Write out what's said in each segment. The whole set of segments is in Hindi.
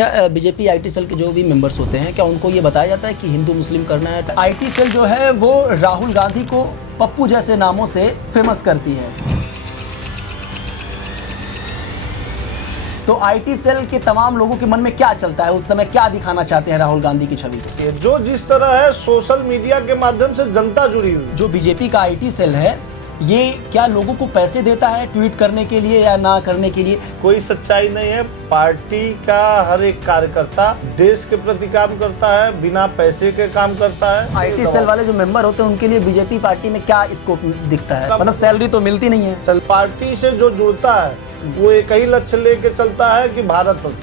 बीजेपी आईटी सेल के जो भी मेंबर्स होते हैं, क्या उनको ये बताया जाता है कि हिंदू मुस्लिम करना है? आईटी सेल जो है वो राहुल गांधी को पप्पू जैसे नामों से फेमस करती है। तो आईटी सेल के तमाम लोगों के मन में क्या चलता है, उस समय क्या दिखाना चाहते हैं राहुल गांधी की छवि को? जो जिस तरह है सोशल मीडिया के माध्यम से जनता जुड़ी हुई। जो बीजेपी का आईटी सेल है ये क्या लोगों को पैसे देता है ट्वीट करने के लिए या ना करने के लिए? कोई सच्चाई नहीं है। पार्टी का हर एक कार्यकर्ता देश के प्रति काम करता है, बिना पैसे के काम करता है। आईटी सेल वाले जो मेंबर होते हैं उनके लिए बीजेपी पार्टी में क्या स्कोप दिखता है? मतलब सैलरी तो मिलती नहीं है। पार्टी से जो जुड़ता है वो एक ही लक्ष्य लेके चलता है कि Bharat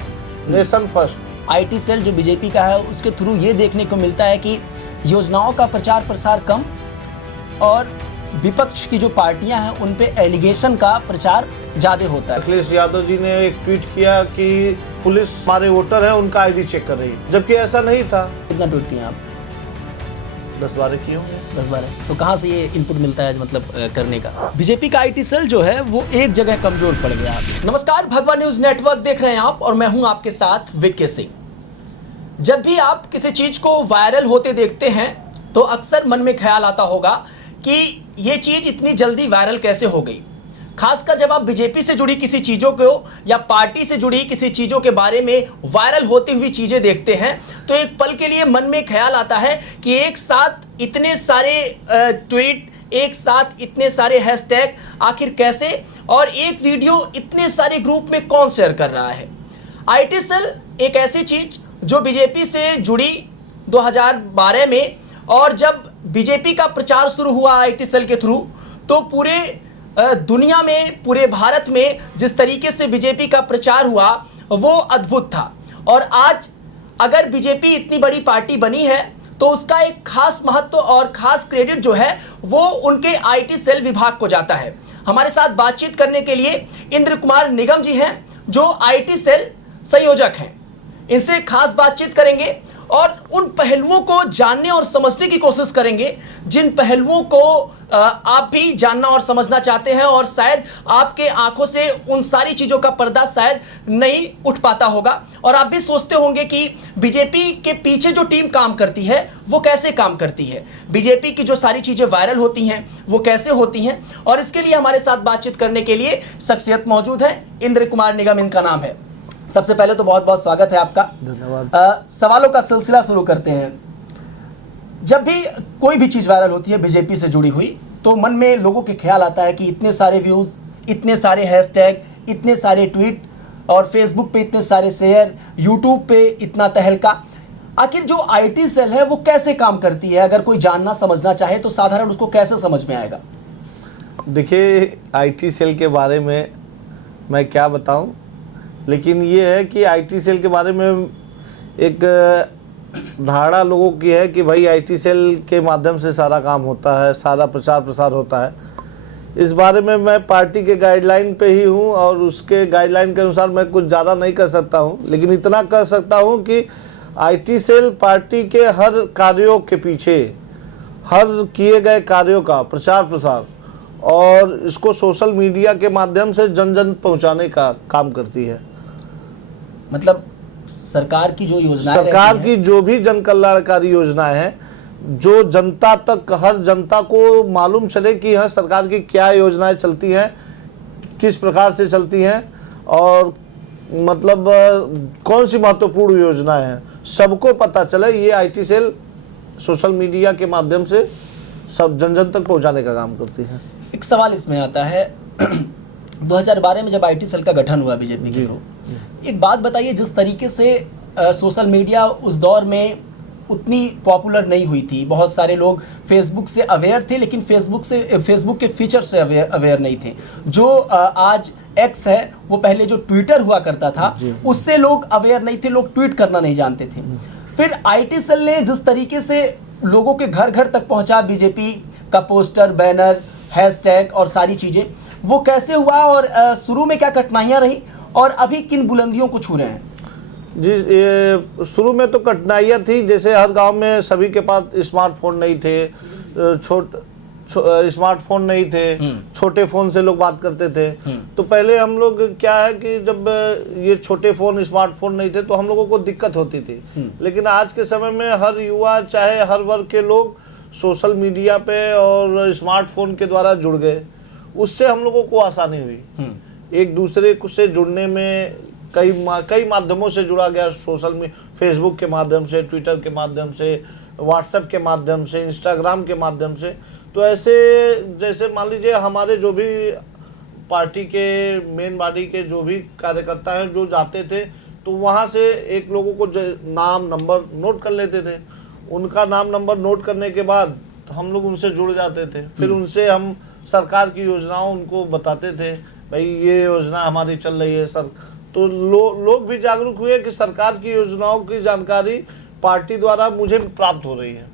nation first. IT cell जो बीजेपी का है उसके थ्रू ये देखने को मिलता है कि योजनाओं का प्रचार प्रसार कम और विपक्ष की जो पार्टियां हैं उन पे एलिगेशन का प्रचार ज्यादा होता है। अखिलेश यादव जी ने एक ट्वीट किया कि पुलिस हमारे वोटर है उनका आईडी चेक कर रही है, जबकि ऐसा नहीं था। कितना ट्वीट किए आप? 10-12 किए होंगे। 10-12। तो कहाँ से ये इनपुट मिलता है मतलब करने का? बीजेपी का आईटी सेल जो है वो एक जगह कमजोर पड़ गया। नमस्कार, भगवा न्यूज नेटवर्क देख रहे हैं आप और मैं हूं आपके साथ विक्की सिंह। जब भी आप किसी चीज को वायरल होते देखते हैं तो अक्सर मन में ख्याल आता होगा कि ये चीज इतनी जल्दी वायरल कैसे हो गई। खासकर जब आप बीजेपी से जुड़ी किसी चीजों को या पार्टी से जुड़ी किसी चीजों के बारे में वायरल होती हुई चीजें देखते हैं तो एक पल के लिए मन में ख्याल आता है कि एक साथ इतने सारे ट्वीट, एक साथ इतने सारे हैशटैग आखिर कैसे, और एक वीडियो इतने सारे ग्रुप में कौन शेयर कर रहा है। आईटी सेल एक ऐसी चीज जो बीजेपी से जुड़ी 2012 में, और जब बीजेपी का प्रचार शुरू हुआ आईटी सेल के थ्रू तो पूरे दुनिया में, पूरे भारत में जिस तरीके से बीजेपी का प्रचार हुआ वो अद्भुत था। और आज अगर बीजेपी इतनी बड़ी पार्टी बनी है तो उसका एक खास महत्व और खास क्रेडिट जो है वो उनके आईटी सेल विभाग को जाता है। हमारे साथ बातचीत करने के लिए इंद्र कुमार निगम जी हैं जो आईटी सेल संयोजक हैं। इनसे खास बातचीत करेंगे और उन पहलुओं को जानने और समझने की कोशिश करेंगे जिन पहलुओं को आप भी जानना और समझना चाहते हैं, और शायद आपके आंखों से उन सारी चीज़ों का पर्दा शायद नहीं उठ पाता होगा और आप भी सोचते होंगे कि बीजेपी के पीछे जो टीम काम करती है वो कैसे काम करती है, बीजेपी की जो सारी चीज़ें वायरल होती हैं वो कैसे होती हैं। और इसके लिए हमारे साथ बातचीत करने के लिए शख्सियत मौजूद है। इंद्र कुमार निगम इनका नाम है। सबसे पहले तो बहुत बहुत स्वागत है आपका। धन्यवाद। सवालों का सिलसिला शुरू करते हैं। जब भी कोई भी चीज़ वायरल होती है बीजेपी से जुड़ी हुई तो मन में लोगों के ख्याल आता है कि इतने सारे व्यूज़, इतने सारे हैशटैग, इतने सारे ट्वीट, और फेसबुक पे इतने सारे शेयर, यूट्यूब पे इतना तहलका। आखिर जो आईटी सेल है वो कैसे काम करती है? अगर कोई जानना समझना चाहे तो साधारण उसको कैसे समझ में आएगा? देखिए, आईटी सेल के बारे में मैं क्या बताऊं, लेकिन ये है कि आईटी सेल के बारे में एक धारणा लोगों की है कि भाई आईटी सेल के माध्यम से सारा काम होता है, सारा प्रचार प्रसार होता है। इस बारे में मैं पार्टी के गाइडलाइन पे ही हूँ और उसके गाइडलाइन के अनुसार मैं कुछ ज़्यादा नहीं कर सकता हूँ, लेकिन इतना कर सकता हूँ कि आईटी सेल पार्टी के हर कार्यों के पीछे, हर किए गए कार्यों का प्रचार प्रसार और इसको सोशल मीडिया के माध्यम से जन जन पहुँचाने का काम करती है। मतलब सरकार की जो योजनाएं, सरकार की जो भी जन कल्याणकारी योजनाएं हैं, जो जनता तक, हर जनता को मालूम चले कि यहाँ सरकार की क्या योजनाएं चलती हैं, किस प्रकार से चलती हैं, और मतलब कौन सी महत्वपूर्ण योजनाएं हैं, सबको पता चले। ये आईटी सेल सोशल मीडिया के माध्यम से सब जन जन तक पहुंचाने का काम करती है। एक सवाल इसमें आता है 2012 में जब आईटी सेल का गठन हुआ बीजेपी के थ्रू, एक बात बताइए, जिस तरीके से सोशल मीडिया उस दौर में उतनी पॉपुलर नहीं हुई थी, बहुत सारे लोग फेसबुक से अवेयर थे लेकिन फेसबुक के फीचर से अवेयर नहीं थे। जो आज एक्स है वो पहले जो ट्विटर हुआ करता था उससे लोग अवेयर नहीं थे, लोग ट्वीट करना नहीं जानते थे। फिर आईटी सेल ने जिस तरीके से लोगों के घर घर तक पहुंचा बीजेपी का पोस्टर, बैनर, हैशटैग और सारी चीज़ें, वो कैसे हुआ और शुरू में क्या कठिनाइयाँ रही और अभी किन बुलंदियों को छू रहे हैं? जी, ये शुरू में तो कठिनाइयाँ थी, जैसे हर गांव में सभी के पास स्मार्टफोन नहीं थे, स्मार्टफोन नहीं थे, छोटे फोन से लोग बात करते थे। तो पहले हम लोग क्या है कि जब ये छोटे फोन स्मार्टफोन नहीं थे तो हम लोगों को दिक्कत होती थी। लेकिन आज के समय में हर युवा चाहे हर वर्ग के लोग सोशल मीडिया पे और स्मार्टफोन के द्वारा जुड़ गए, उससे हम लोगों को आसानी हुई। एक दूसरे से जुड़ने में कई माध्यमों से जुड़ा गया, सोशल में फेसबुक के माध्यम से, ट्विटर के माध्यम से, व्हाट्सएप के माध्यम से, इंस्टाग्राम के माध्यम से। तो ऐसे जैसे मान लीजिए हमारे जो भी पार्टी के मेन बॉडी के जो भी कार्यकर्ता हैं जो जाते थे तो वहाँ से एक लोगों को नाम नंबर नोट कर लेते थे। उनका नाम नंबर नोट करने के बाद हम लोग उनसे जुड़ जाते थे। फिर उनसे हम सरकार की योजनाओं उनको बताते थे, भाई ये योजना हमारी चल रही है सर। तो लोग भी जागरूक हुए कि सरकार की योजनाओं की जानकारी पार्टी द्वारा मुझे प्राप्त हो रही है,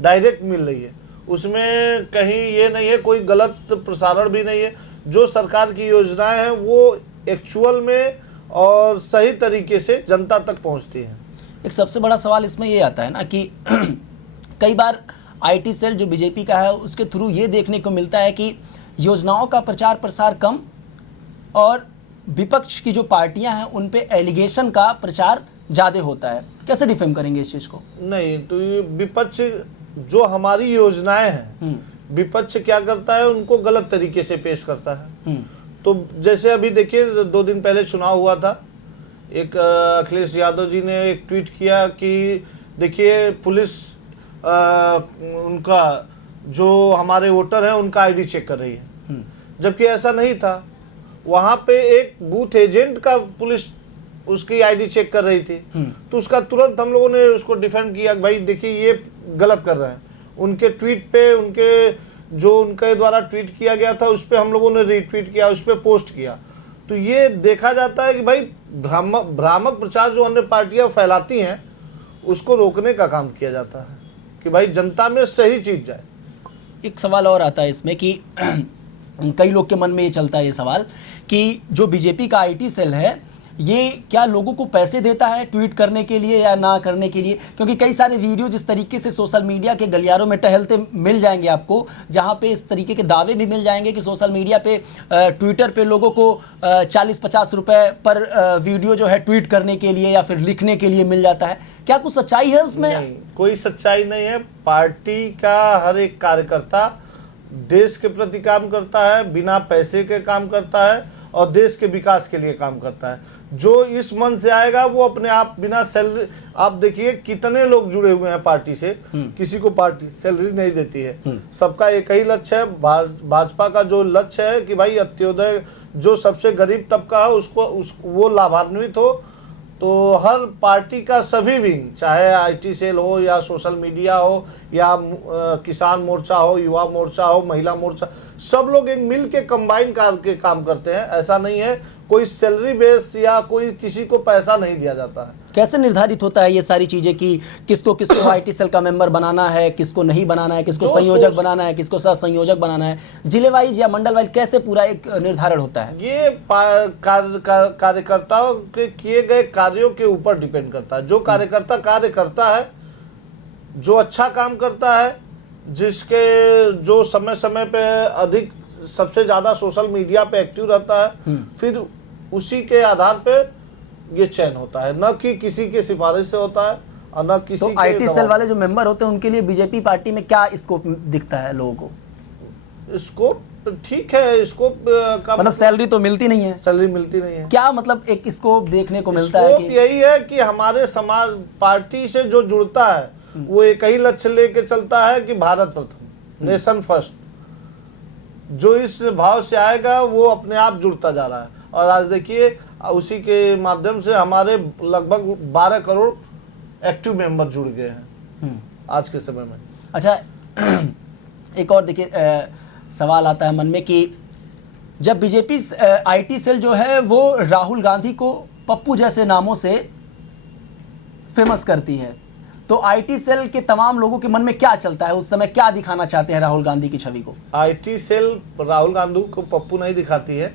डायरेक्ट मिल रही है, उसमें कहीं ये नहीं है, कोई गलत प्रसारण भी नहीं है। जो सरकार की योजनाएं हैं वो एक्चुअल में और सही तरीके से जनता तक पहुंचती हैं। एक सबसे बड़ा सवाल इसमें ये आता है ना कि कई बार आईटी सेल जो बीजेपी का है उसके थ्रू ये देखने को मिलता है कि योजनाओं का प्रचार प्रसार कम और विपक्ष की जो पार्टियां हैं उन पे एलिगेशन का प्रचार ज़्यादा होता है। कैसे डिफेम करेंगे इस चीज़ को? नहीं तो ये विपक्ष जो हमारी योजनाएं हैं, विपक्ष क्या करता है, उनको गलत तरीके से पेश करता है। तो जैसे अभी देखिए 2 दिन पहले चुनाव हुआ था, एक अखिलेश यादव जी ने एक ट्वीट किया कि देखिए पुलिस उनका जो हमारे वोटर हैं उनका आईडी चेक कर रही है, जबकि ऐसा नहीं था। वहां पे एक बूथ एजेंट का पुलिस उसकी आईडी चेक कर रही थी। तो उसका तुरंत हम लोगों ने उसको डिफेंड किया, भाई देखिए ये गलत कर रहे हैं। उनके ट्वीट पे उनके द्वारा ट्वीट किया गया था उस पर हम लोगों ने रीट्वीट किया, उस पर पोस्ट किया। तो ये देखा जाता है कि भाई भ्रामक प्रचार जो अन्य पार्टियां फैलाती हैं उसको रोकने का काम किया जाता है कि भाई जनता में सही चीज जाए। एक सवाल और आता है इसमें कि कई लोग के मन में ये चलता है ये सवाल कि जो बीजेपी का आईटी सेल है ये क्या लोगों को पैसे देता है ट्वीट करने के लिए या ना करने के लिए? क्योंकि कई सारे वीडियो जिस तरीके से सोशल मीडिया के गलियारों में टहलते मिल जाएंगे आपको, जहां पे इस तरीके के दावे भी मिल जाएंगे कि सोशल मीडिया पे ट्विटर पे लोगों को 40-50 रुपए पर वीडियो जो है ट्वीट करने के लिए या फिर लिखने के लिए मिल जाता है। क्या कुछ सच्चाई है उसमें? नहीं, कोई सच्चाई नहीं है। पार्टी का हर एक कार्यकर्ता देश के प्रति काम करता है, बिना पैसे के काम करता है और देश के विकास के लिए काम करता है। जो इस मन से आएगा वो अपने आप बिना सैलरी, आप देखिए कितने लोग जुड़े हुए हैं पार्टी से, किसी को पार्टी सैलरी नहीं देती है। सबका एक ही लक्ष्य है, भाजपा का जो लक्ष्य है कि भाई अंत्योदय जो सबसे गरीब तबका है वो लाभान्वित हो। तो हर पार्टी का सभी विंग, चाहे आईटी सेल हो या सोशल मीडिया हो या किसान मोर्चा हो, युवा मोर्चा हो, महिला मोर्चा, सब लोग एक मिल के कंबाइन करके काम करते हैं। ऐसा नहीं है कोई सैलरी बेस या कोई किसी को पैसा नहीं दिया जाता है। कैसे निर्धारित होता है ये सारी चीजें कि किसको आईटी सेल का मेंबर बनाना है, किसको नहीं बनाना है, किसको संयोजक बनाना है, किसको सह संयोजक बनाना है? जिले वाइज या मंडल वाइज कैसे पूरा एक निर्धारण होता है? ये कार्यकर्ताओं के किए गए कार्यों के ऊपर डिपेंड करता है। जो कार्यकर्ता कार्य करता है, जो अच्छा काम करता है, जिसके जो समय समय पे अधिक सबसे ज्यादा सोशल मीडिया पे एक्टिव रहता है, फिर उसी के आधार पे ये चयन होता है, न कि किसी के सिफारिश से होता है और न किसी तो आईटी सेल वाले जो मेंबर होते हैं उनके लिए बीजेपी पार्टी में क्या स्कोप दिखता है लोगों को? स्कोप ठीक है, स्कोप का मतलब सैलरी तो मिलती नहीं है। सैलरी मिलती नहीं है। क्या मतलब एक स्कोप देखने को मिलता है कि यही है कि हमारे समाज पार्टी से जो जुड़ता है वो एक ही लक्ष्य लेके चलता है कि भारत प्रथम, नेशन फर्स्ट। जो इस भाव से आएगा वो अपने आप जुड़ता जा रहा है। और आज देखिए उसी के माध्यम से हमारे लगभग 12 करोड़ एक्टिव मेंबर जुड़ गए हैं आज के समय में। अच्छा, एक और देखिए सवाल आता है मन में कि जब बीजेपी आईटी सेल जो है वो राहुल गांधी को पप्पू जैसे नामों से फेमस करती है, तो आईटी सेल के तमाम लोगों के मन में क्या चलता है? उस समय क्या दिखाना चाहते हैं राहुल गांधी की छवि को? आईटी सेल राहुल गांधी को पप्पू नहीं दिखाती है,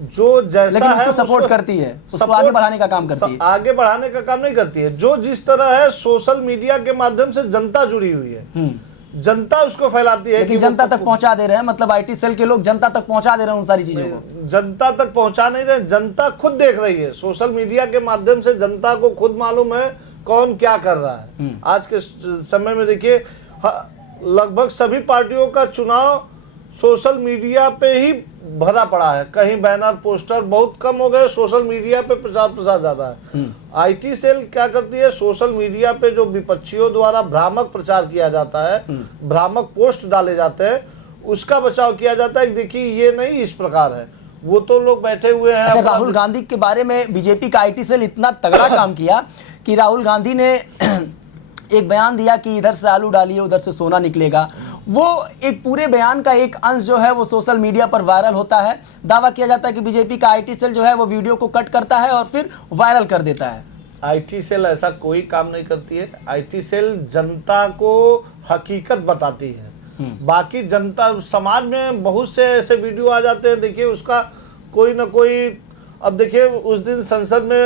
जो जैसा लेकिन है उसको सपोर्ट करती है, उसको आगे बढ़ाने का काम करती है। आगे बढ़ाने का काम नहीं करती है। जो जिस तरह है सोशल मीडिया के माध्यम से जनता जुड़ी हुई है, जनता उसको फैलाती है। लेकिन जनता तक पहुंचा दे रहे हैं, मतलब आईटी सेल के लोग जनता तक पहुंचा दे रहे हैं उन सारी चीजों को। जनता तक पहुंचा नहीं रहे, जनता खुद देख रही है। सोशल मीडिया के माध्यम से जनता को खुद मालूम है कौन क्या कर रहा है। आज के समय में देखिए लगभग सभी पार्टियों का चुनाव सोशल मीडिया पे ही भरा पड़ा है। कहीं बैनर पोस्टर बहुत कम हो गए, सोशल मीडिया पे प्रचार प्रसार ज्यादा है। आईटी सेल क्या करती है, सोशल मीडिया पे जो विपक्षियों द्वारा भ्रामक प्रचार किया जाता है, भ्रामक पोस्ट डाले जाते हैं, उसका बचाव किया जाता है कि देखिए ये नहीं इस प्रकार है। वो तो लोग बैठे हुए हैं। अच्छा, राहुल गांधी के बारे में बीजेपी का आईटी सेल इतना तगड़ा काम किया कि राहुल गांधी ने एक बयान दिया कि इधर से आलू डालिए उधर से सोना निकलेगा। वो एक पूरे बयान का एक अंश जो है वो सोशल मीडिया पर वायरल होता है। दावा किया जाता है कि बीजेपी का आईटी सेल जो है वो वीडियो को कट करता है और फिर वायरल कर देता है। आईटी सेल ऐसा कोई काम नहीं करती है। आईटी सेल जनता को हकीकत बताती है। बाकी जनता समाज में बहुत से ऐसे वीडियो आ जाते हैं, देखिए उसका कोई ना कोई। अब देखिए उस दिन संसद में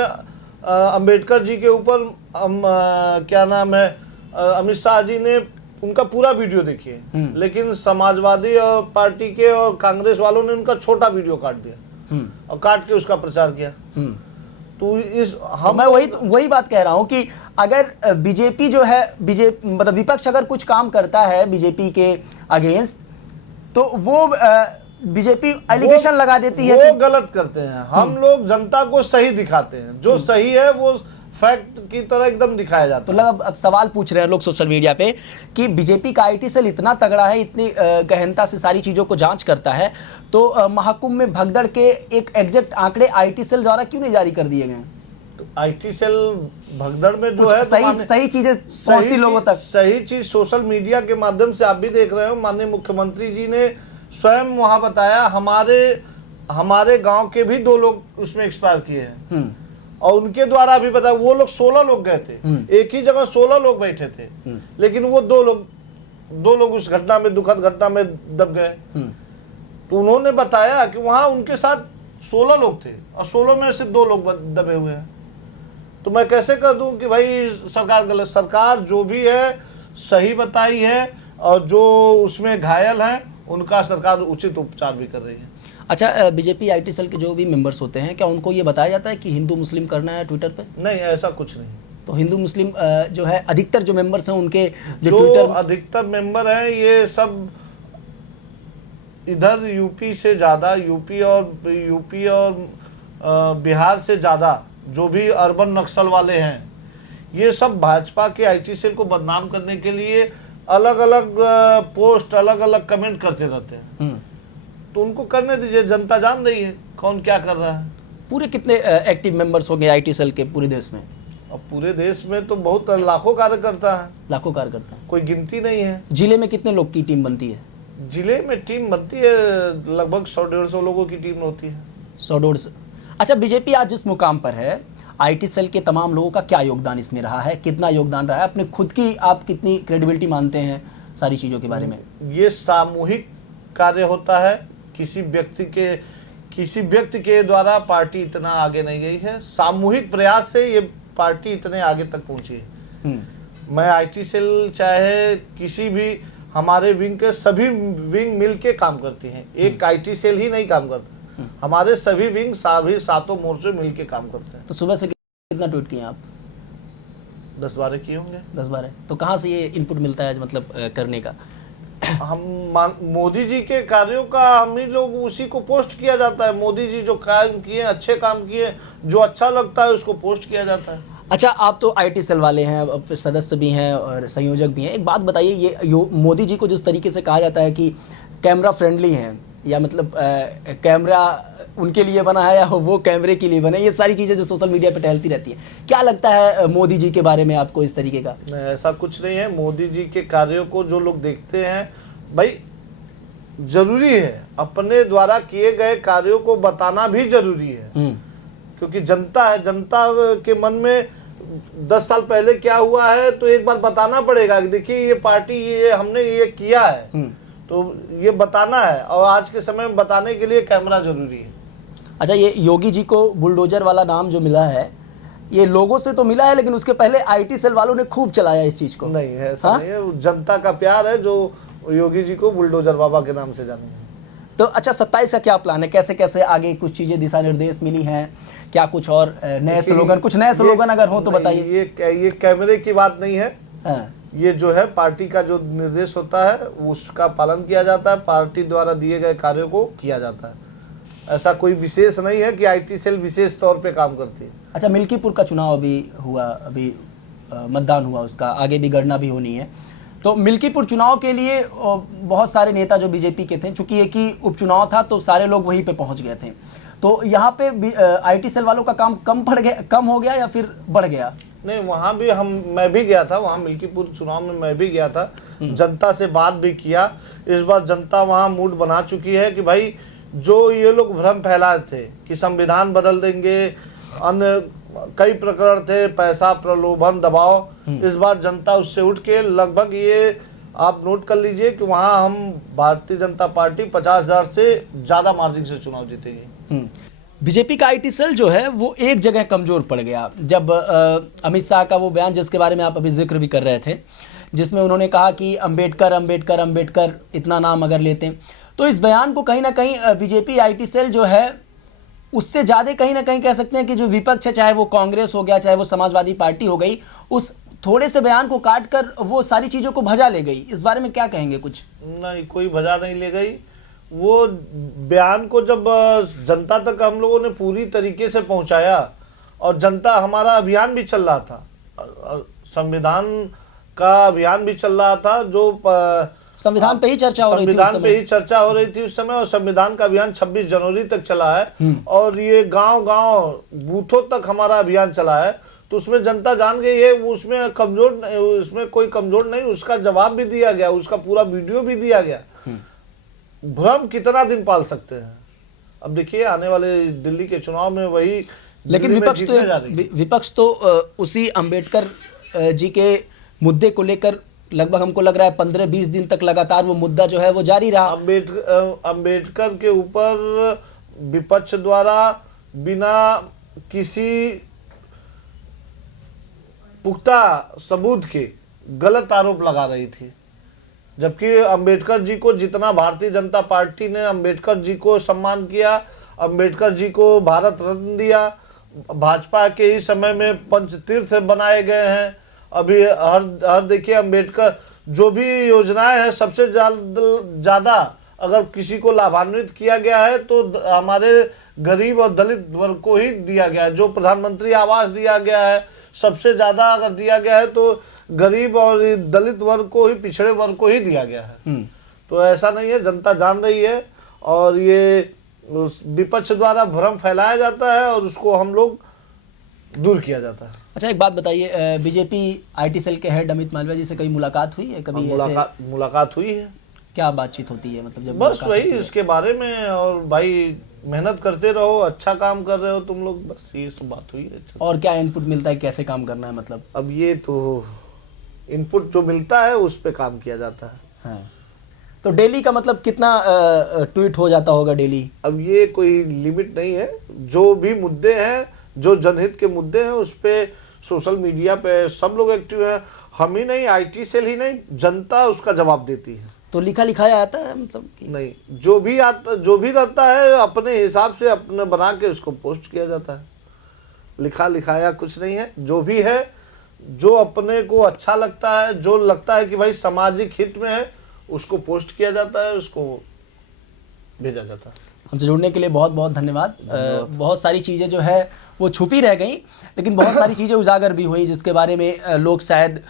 अंबेडकर जी के ऊपर क्या नाम है, अमित शाह जी ने उनका पूरा वीडियो देखिए, लेकिन समाजवादी और पार्टी के और कांग्रेस वालों ने उनका छोटा वीडियो काट दिया और काट के उसका प्रचार किया। तो इस हम मैं वही बात कह रहा हूं कि अगर बीजेपी जो है, बीजेपी मतलब विपक्ष अगर कुछ काम करता है बीजेपी के अगेंस्ट, तो वो बीजेपी एलिगेशन लगा देती है वो गलत करते हैं। हम लोग जनता को सही दिखाते हैं, जो सही है वो फैक्ट की तरह एकदम दिखाया जाता है। तो लगा अब सवाल पूछ रहे हैं लोग सोशल मीडिया पे कि बीजेपी का आईटी सेल इतना तगड़ा है, इतनी गहनता से सारी चीजों को जांच करता है, तो महाकुंभ में भगदड़ के एक एग्जैक्ट आंकड़े आईटी सेल द्वारा क्यों नहीं जारी कर दिए गए? तो आईटी सेल भगदड़ में जो है सही चीजें पहुंचती लोगों तक। सही चीज सोशल मीडिया के माध्यम से आप भी देख रहे हो। माननीय मुख्यमंत्री जी ने स्वयं वहां बताया हमारे गांव के भी 2 लोग उसमें एक्सपायर किए हैं और उनके द्वारा भी बताया। वो लोग 16 लोग गए थे, एक ही जगह 16 लोग बैठे थे, लेकिन वो 2 लोग उस घटना में, दुखद घटना में दब गए। तो उन्होंने बताया कि वहां उनके साथ 16 लोग थे और 16 में सिर्फ 2 लोग दबे हुए हैं। तो मैं कैसे कर दूं कि भाई सरकार गलत? सरकार जो भी है सही बताई है और जो उसमें घायल हैं उनका सरकार उचित उपचार भी कर रही है। अच्छा, बीजेपी आईटी सेल के जो भी मेंबर्स होते हैं, क्या उनको ये बताया जाता है कि हिंदू मुस्लिम करना है ट्विटर पे? नहीं, ऐसा कुछ नहीं। तो हिंदू मुस्लिम जो है अधिकतर जो मेंबर्स हैं उनके जो ट्विटर अधिकतर मेंबर हैं ये सब इधर यूपी से ज़्यादा, यूपी और बिहार से ज़्यादा जो भी अर्बन नक्सल वाले हैं, ये सब भाजपा के आईटी सेल को बदनाम करने के लिए अलग अलग पोस्ट, अलग अलग कमेंट करते रहते हैं। तो उनको करने दीजिए, जनता जान रही है कौन क्या कर रहा है। पूरे कितने एक्टिव मेंबर्स हो गए आईटी सेल के पूरे देश में? अब पूरे देश में तो बहुत लाखों कार्यकर्ता है, लाखों कार्यकर्ता, कोई गिनती नहीं है। जिले में कितने लोग की टीम बनती है? जिले में टीम बनती है लगभग 100-150 लोगों की टीम होती है। 100-150। अच्छा, बीजेपी आज जिस मुकाम पर है, आईटी सेल के तमाम लोगों का क्या योगदान इसमें रहा है, कितना योगदान रहा है? अपने खुद की आप कितनी क्रेडिबिलिटी मानते हैं सारी चीज़ों के बारे में? ये सामूहिक कार्य होता है। किसी व्यक्ति के द्वारा पार्टी इतना आगे नहीं गई है। सामूहिक प्रयास से ये पार्टी इतने आगे तक पहुंची है। मैं आईटी सेल चाहे किसी भी हमारे विंग के सभी विंग मिलके काम करती हैं। एक आईटी सेल ही नहीं काम करता, हमारे सभी विंग सभी 7 मोर्चे मिलके काम करते हैं। तो सुबह से कितना ट्वीट किए आप? 10-12 किए होंगे। 10-12। तो कहाँ से ये इनपुट मिलता है मतलब करने का? हम मोदी जी के कार्यों का हम ही लोग उसी को पोस्ट किया जाता है। मोदी जी जो काम किए, अच्छे काम किए, जो अच्छा लगता है उसको पोस्ट किया जाता है। अच्छा, आप तो आईटी सेल वाले हैं, सदस्य भी हैं और संयोजक भी हैं। एक बात बताइए, ये मोदी जी को जिस तरीके से कहा जाता है कि कैमरा फ्रेंडली हैं, या मतलब कैमरा उनके लिए बना है या वो कैमरे के लिए बना है, ये सारी चीज़ें जो सोशल मीडिया पे टहलती रहती है, क्या लगता है मोदी जी के बारे में आपको इस तरीके का? नहीं, ऐसा कुछ नहीं है। मोदी जी के कार्यों को जो लोग देखते हैं, भाई जरूरी है अपने द्वारा किए गए कार्यों को बताना भी जरूरी है, क्योंकि जनता है। जनता के मन में 10 साल पहले क्या हुआ है तो एक बार बताना पड़ेगा कि देखिए ये पार्टी, ये हमने ये किया है, तो ये बताना है। और आज के समय में बताने के लिए कैमरा जरूरी है। अच्छा, ये योगी जी को बुलडोजर वाला नाम जो मिला है, ये लोगों से तो मिला है, लेकिन उसके पहले आईटी सेल वालों ने खूब चलाया इस चीज को। नहीं है, ऐसा नहीं है, वो जनता का प्यार है जो योगी जी को बुलडोजर बाबा के नाम से जाने हैं। तो अच्छा, 27 का क्या प्लान है, कैसे कैसे आगे कुछ चीजें दिशा निर्देश मिली हैं क्या, कुछ और नए स्लोगन, कुछ नए स्लोगन अगर हो तो बताइए। ये कैमरे की बात नहीं है, हाँ। ये जो है पार्टी का जो निर्देश होता है उसका पालन किया जाता है, पार्टी द्वारा दिए गए कार्यों को किया जाता है। ऐसा कोई विशेष नहीं है कि आईटी सेल विशेष तौर पे काम करती है। अच्छा, मिल्कीपुर का चुनाव अभी हुआ, अभी मतदान हुआ, उसका आगे भी गणना भी होनी है। तो मिल्कीपुर चुनाव के लिए बहुत सारे नेता जो बीजेपी के थे, चूंकि एक ही उपचुनाव था तो सारे लोग वहीं पे पहुंच गए थे, तो यहाँ पे आईटी सेल वालों का काम कम हो गया या फिर बढ़ गया? नहीं, वहाँ भी मैं भी गया था, वहाँ मिल्कीपुर चुनाव में मैं भी गया था, जनता से बात भी किया। इस बार जनता वहाँ मूड बना चुकी है कि भाई जो ये लोग भ्रम फैलाए थे कि संविधान बदल देंगे, अन्य कई प्रकरण थे, पैसा, प्रलोभन, दबाव, इस बार जनता उससे उठ के लगभग, ये आप नोट कर लीजिए कि वहाँ हम भारतीय जनता पार्टी 50,000 से ज़्यादा मार्जिन से चुनाव जीतेगी। बीजेपी का आईटी सेल जो है वो एक जगह कमजोर पड़ गया, जब अमित शाह का वो बयान जिसके बारे में आप अभी जिक्र भी कर रहे थे, जिसमें उन्होंने कहा कि अंबेडकर अंबेडकर अंबेडकर इतना नाम अगर लेते हैं, तो इस बयान को कहीं ना कहीं बीजेपी आईटी सेल जो है उससे ज़्यादा कहीं ना कहीं कह सकते हैं कि जो विपक्ष है, चाहे वो कांग्रेस हो गया, चाहे वो समाजवादी पार्टी हो गई, उस थोड़े से बयान को काट कर वो सारी चीज़ों को भजा ले गई। इस बारे में क्या कहेंगे? कुछ नहीं, कोई भजा नहीं ले गई। वो बयान को जब जनता तक हम लोगों ने पूरी तरीके से पहुंचाया, और जनता, हमारा अभियान भी चल रहा था, संविधान का अभियान भी चल रहा था, जो संविधान पे ही चर्चा हो रही थी, संविधान पे ही चर्चा हो रही थी उस समय, और संविधान का अभियान 26 जनवरी तक चला है, और ये गांव-गांव बूथों तक हमारा अभियान चला है। तो उसमें जनता जान गई है, उसमें कोई कमजोर नहीं, उसका जवाब भी दिया गया, उसका पूरा वीडियो भी दिया गया। भ्रम कितना दिन पाल सकते हैं? अब देखिए आने वाले दिल्ली के चुनाव में वही, लेकिन विपक्ष तो उसी अंबेडकर जी के मुद्दे को लेकर लगभग हमको लग रहा है 15-20 दिन तक लगातार वो मुद्दा जो है वो जारी रहा। अंबेडकर के ऊपर विपक्ष द्वारा बिना किसी पुख्ता सबूत के गलत आरोप लगा रही थी, जबकि अंबेडकर जी को जितना भारतीय जनता पार्टी ने अंबेडकर जी को सम्मान किया, अंबेडकर जी को भारत रत्न दिया, भाजपा के ही समय में पंचतीर्थ बनाए गए हैं। अभी हर देखिए, अंबेडकर जो भी योजनाएं हैं सबसे ज़्यादा अगर किसी को लाभान्वित किया गया है तो हमारे गरीब और दलित वर्ग को ही दिया गया है। जो प्रधानमंत्री आवास दिया गया है सबसे ज़्यादा अगर दिया गया है तो गरीब और दलित वर्ग को ही, पिछड़े वर्ग को ही दिया गया है। तो ऐसा नहीं है, जनता जान रही है, और ये विपक्ष द्वारा भ्रम फैलाया जाता है और उसको हम लोग दूर किया जाता है। अच्छा, एक बात बताइए, बीजेपी आईटी सेल के हेड अमित मालवीय जी से कभी मुलाकात हुई है? कभी मुलाकात हुई है। क्या बातचीत होती है, मतलब जब बस वही इसके बारे में, और भाई मेहनत करते रहो, अच्छा काम कर रहे हो तुम लोग, बस ये सब बात हुई है। और क्या इनपुट मिलता है, कैसे काम करना है? मतलब अब ये तो इनपुट जो मिलता है उस पे काम किया जाता है। हाँ। तो डेली का मतलब कितना ट्वीट हो जाता होगा डेली? अब ये कोई लिमिट नहीं है, जो भी मुद्दे हैं, जो जनहित के मुद्दे हैं, उस पे सोशल मीडिया पे सब लोग एक्टिव है। हम ही नहीं, आईटी सेल ही नहीं, जनता उसका जवाब देती है। तो लिखा लिखाया आता है मतलब नहीं, जो भी रहता है अपने हिसाब से अपने बना के उसको पोस्ट किया जाता है। लिखा लिखाया कुछ नहीं है, जो भी है, जो अपने को अच्छा लगता है, जो लगता है कि भाई सामाजिक हित में है, उसको पोस्ट किया जाता है, उसको भेजा जाता है। हमसे जुड़ने के लिए बहुत बहुत धन्यवाद। बहुत सारी चीज़ें जो है वो छुपी रह गई, लेकिन बहुत सारी चीज़ें उजागर भी हुई, जिसके बारे में लोग शायद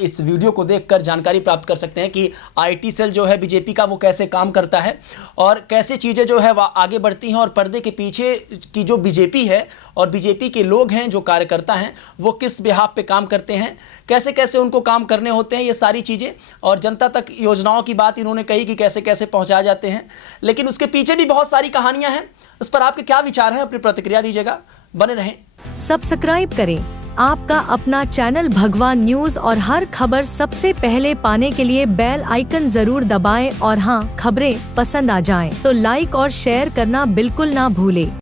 इस वीडियो को देखकर जानकारी प्राप्त कर सकते हैं कि आईटी सेल जो है बीजेपी का वो कैसे काम करता है, और कैसे चीज़ें जो है वह आगे बढ़ती हैं, और पर्दे के पीछे की जो बीजेपी है और बीजेपी के लोग हैं, जो कार्यकर्ता हैं, वो किस बिहाफ पे काम करते हैं, कैसे कैसे उनको काम करने होते हैं, ये सारी चीज़ें, और जनता तक योजनाओं की बात इन्होंने कही कि कैसे कैसे पहुँचाए जाते हैं, लेकिन उसके पीछे भी बहुत सारी कहानियाँ हैं। उस पर आपके क्या विचार हैं, अपनी प्रतिक्रिया दीजिएगा। बने रहें, सब्सक्राइब करें आपका अपना चैनल भगवान न्यूज, और हर खबर सबसे पहले पाने के लिए बेल आइकन जरूर दबाएं, और हाँ, खबरें पसंद आ जाएं तो लाइक और शेयर करना बिल्कुल ना भूलें।